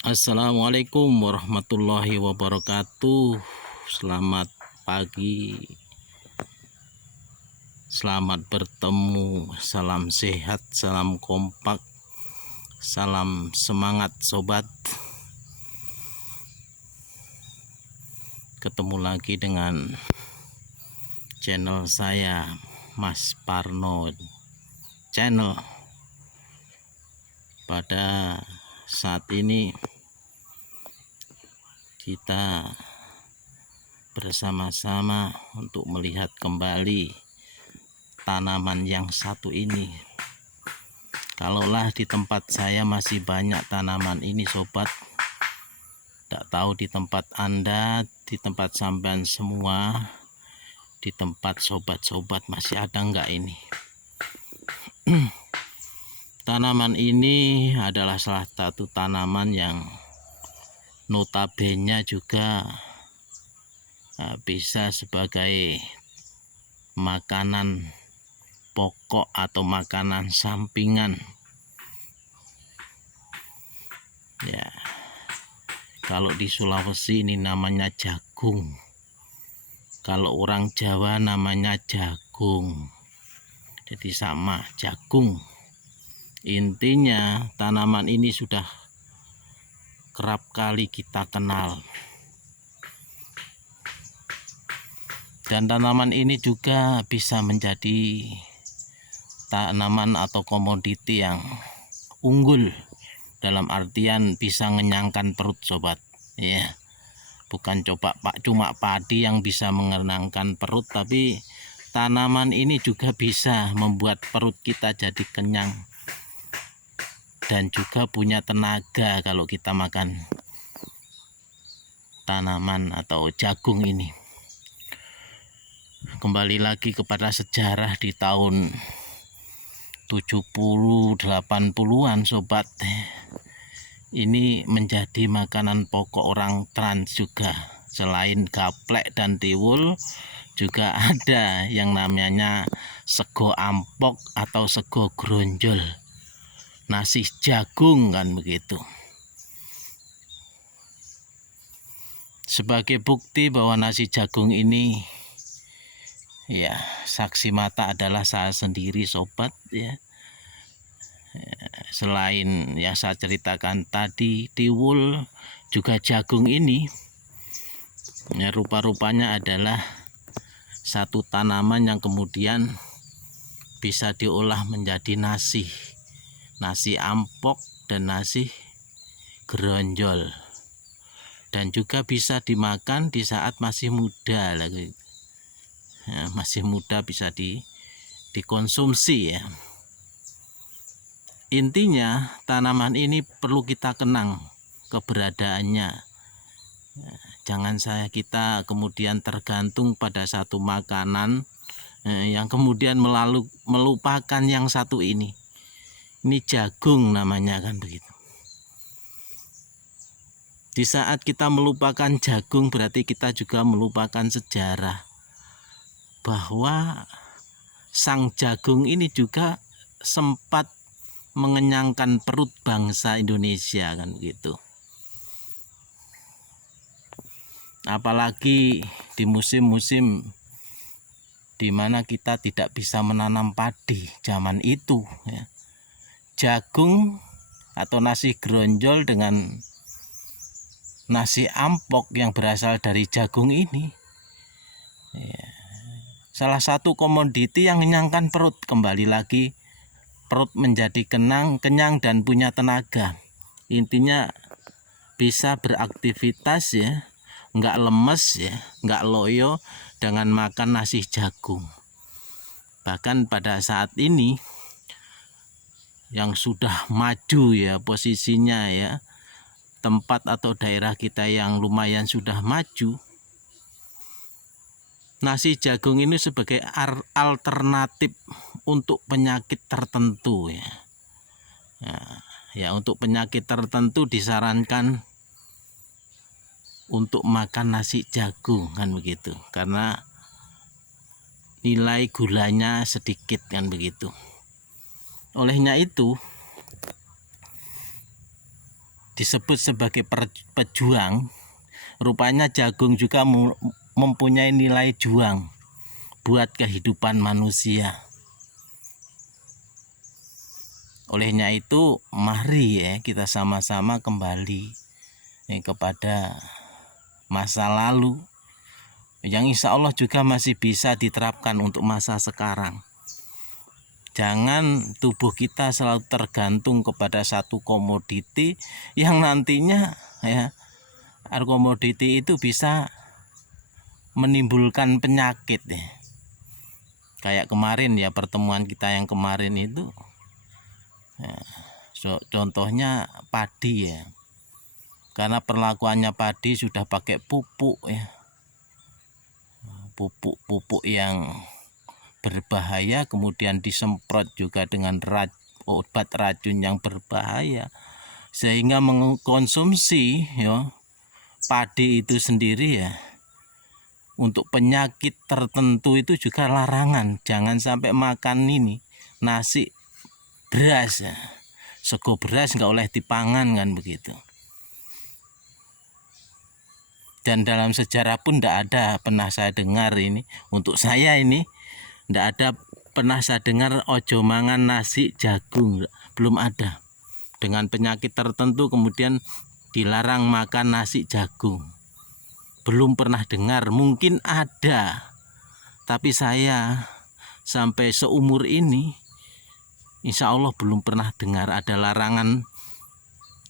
Assalamualaikum warahmatullahi wabarakatuh. Selamat pagi, selamat bertemu. Salam sehat, salam kompak, salam semangat sobat. Ketemu lagi dengan channel saya, Mas Parno Channel. Pada saat ini kita bersama-sama untuk melihat kembali tanaman yang satu ini. Kalaulah di tempat saya masih banyak tanaman ini sobat, tidak tahu di tempat Anda, di tempat sampean semua, di tempat sobat-sobat masih ada enggak ini. Tanaman ini adalah salah satu tanaman yang notabene juga bisa sebagai makanan pokok atau makanan sampingan. Ya, kalau di Sulawesi ini namanya jagung. Kalau orang Jawa namanya jagung. Jadi sama, jagung. Intinya tanaman ini sudah kerap kali kita kenal. Dan tanaman ini juga bisa menjadi tanaman atau komoditi yang unggul, dalam artian bisa mengenyangkan perut sobat. Ya, bukan cuma padi yang bisa mengenyangkan perut, tapi tanaman ini juga bisa membuat perut kita jadi kenyang dan juga punya tenaga kalau kita makan tanaman atau jagung ini. Kembali lagi kepada sejarah di tahun 70-80-an sobat. Ini menjadi makanan pokok orang trans juga. Selain gaplek dan tiwul, juga ada yang namanya sego ampok atau sego gronjol, nasi jagung kan begitu. Sebagai bukti bahwa nasi jagung ini, ya, saksi mata adalah saya sendiri sobat ya. Selain yang saya ceritakan tadi, tiwul, juga jagung ini ya, rupa-rupanya adalah satu tanaman yang kemudian bisa diolah menjadi nasi ampok dan nasi gronjol, dan juga bisa dimakan di saat masih muda lagi. Ya, masih muda bisa dikonsumsi ya. Intinya tanaman ini perlu kita kenang keberadaannya. Jangan kita kemudian tergantung pada satu makanan yang kemudian melupakan yang satu ini. Ini jagung namanya kan begitu. Di saat kita melupakan jagung berarti kita juga melupakan sejarah bahwa sang jagung ini juga sempat mengenyangkan perut bangsa Indonesia kan gitu. Apalagi di musim-musim di mana kita tidak bisa menanam padi zaman itu ya. Jagung atau nasi gronjol dengan nasi ampok yang berasal dari jagung ini ya, salah satu komoditi yang mengenyangkan perut. Kembali lagi, perut menjadi kenyang dan punya tenaga. Intinya bisa beraktivitas ya, nggak lemes ya, nggak loyo dengan makan nasi jagung. Bahkan pada saat ini yang sudah maju ya posisinya ya, tempat atau daerah kita yang lumayan sudah maju, nasi jagung ini sebagai alternatif untuk penyakit tertentu ya. Ya, untuk penyakit tertentu disarankan untuk makan nasi jagung kan begitu, karena nilai gulanya sedikit kan begitu. Olehnya itu disebut sebagai pejuang, rupanya jagung juga mempunyai nilai juang buat kehidupan manusia. Olehnya itu, mari ya kita sama-sama kembali kepada masa lalu yang insya Allah juga masih bisa diterapkan untuk masa sekarang. Jangan tubuh kita selalu tergantung kepada satu komoditi yang nantinya ya, komoditi itu bisa menimbulkan penyakit ya. Kayak kemarin ya, pertemuan kita yang kemarin itu ya, contohnya padi ya, karena perlakuannya padi sudah pakai pupuk ya, pupuk yang berbahaya, kemudian disemprot juga dengan obat racun yang berbahaya, sehingga mengkonsumsi ya padi itu sendiri ya untuk penyakit tertentu itu juga larangan. Jangan sampai makan ini nasi beras ya, sego beras nggak boleh dipangan kan begitu. Dan dalam sejarah pun tidak ada pernah saya dengar ini, untuk saya ini tidak ada pernah saya dengar ojo mangan nasi jagung, belum ada. Dengan penyakit tertentu kemudian dilarang makan nasi jagung, belum pernah dengar. Mungkin ada, tapi saya sampai seumur ini insya Allah belum pernah dengar ada larangan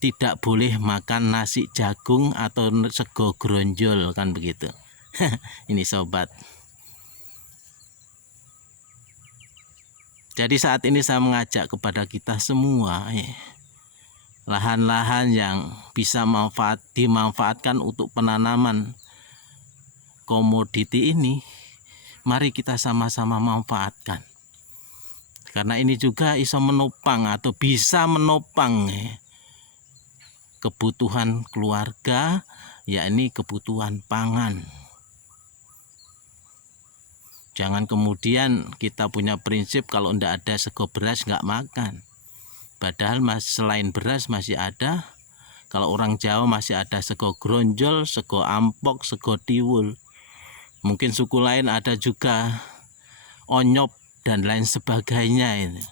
tidak boleh makan nasi jagung atau sego gronjol kan begitu. Ini sobat. Jadi saat ini saya mengajak kepada kita semua ya, lahan-lahan yang bisa dimanfaatkan untuk penanaman komoditi ini, mari kita sama-sama manfaatkan. Karena ini juga bisa menopang atau bisa menopang kebutuhan keluarga, yakni kebutuhan pangan. Jangan kemudian kita punya prinsip kalau tidak ada sego beras nggak makan. Padahal selain beras masih ada, kalau orang Jawa masih ada sego gronjol, sego ampok, sego tiwul. Mungkin suku lain ada juga onyop dan lain sebagainya ini.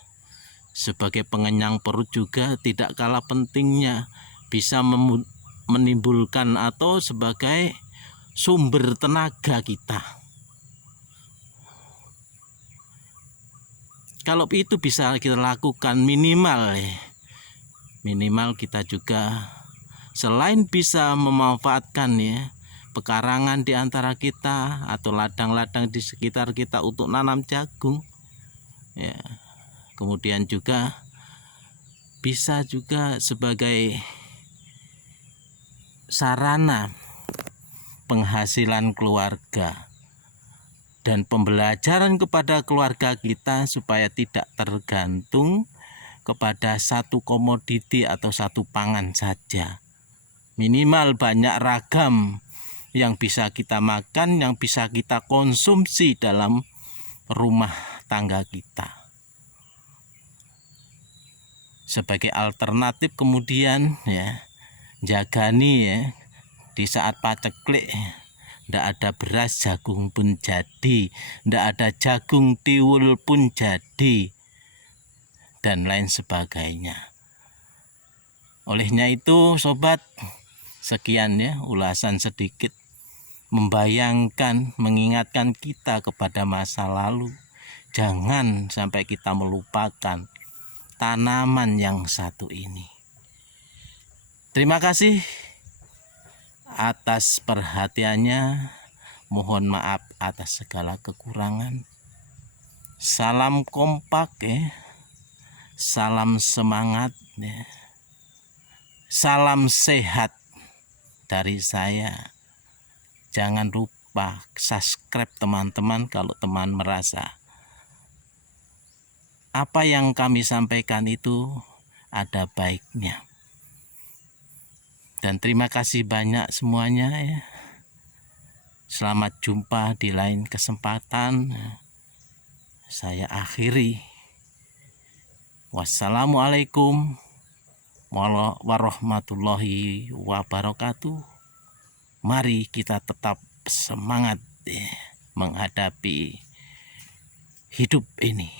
Sebagai pengenyang perut juga tidak kalah pentingnya, bisa menimbulkan atau sebagai sumber tenaga kita. Kalau itu bisa kita lakukan, minimal kita juga selain bisa memanfaatkan ya pekarangan di antara kita atau ladang-ladang di sekitar kita untuk nanam jagung ya, kemudian juga bisa juga sebagai sarana penghasilan keluarga dan pembelajaran kepada keluarga kita supaya tidak tergantung kepada satu komoditi atau satu pangan saja. Minimal banyak ragam yang bisa kita makan, yang bisa kita konsumsi dalam rumah tangga kita. Sebagai alternatif kemudian ya, jagani ya, di saat paceklik ndak ada beras, jagung pun jadi, ndak ada jagung, tiwul pun jadi, dan lain sebagainya. Olehnya itu sobat, sekian ya ulasan sedikit membayangkan, mengingatkan kita kepada masa lalu. Jangan sampai kita melupakan tanaman yang satu ini. Terima kasih atas perhatiannya. Mohon maaf atas segala kekurangan. Salam kompak ya. Salam semangat ya. Salam sehat dari saya. Jangan lupa subscribe teman-teman kalau teman merasa apa yang kami sampaikan itu ada baiknya. Dan terima kasih banyak semuanya ya. Selamat jumpa di lain kesempatan. Saya akhiri. Wassalamualaikum warahmatullahi wabarakatuh. Mari kita tetap semangat menghadapi hidup ini.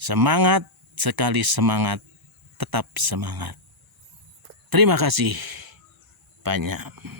Semangat, sekali semangat, tetap semangat. Terima kasih banyak.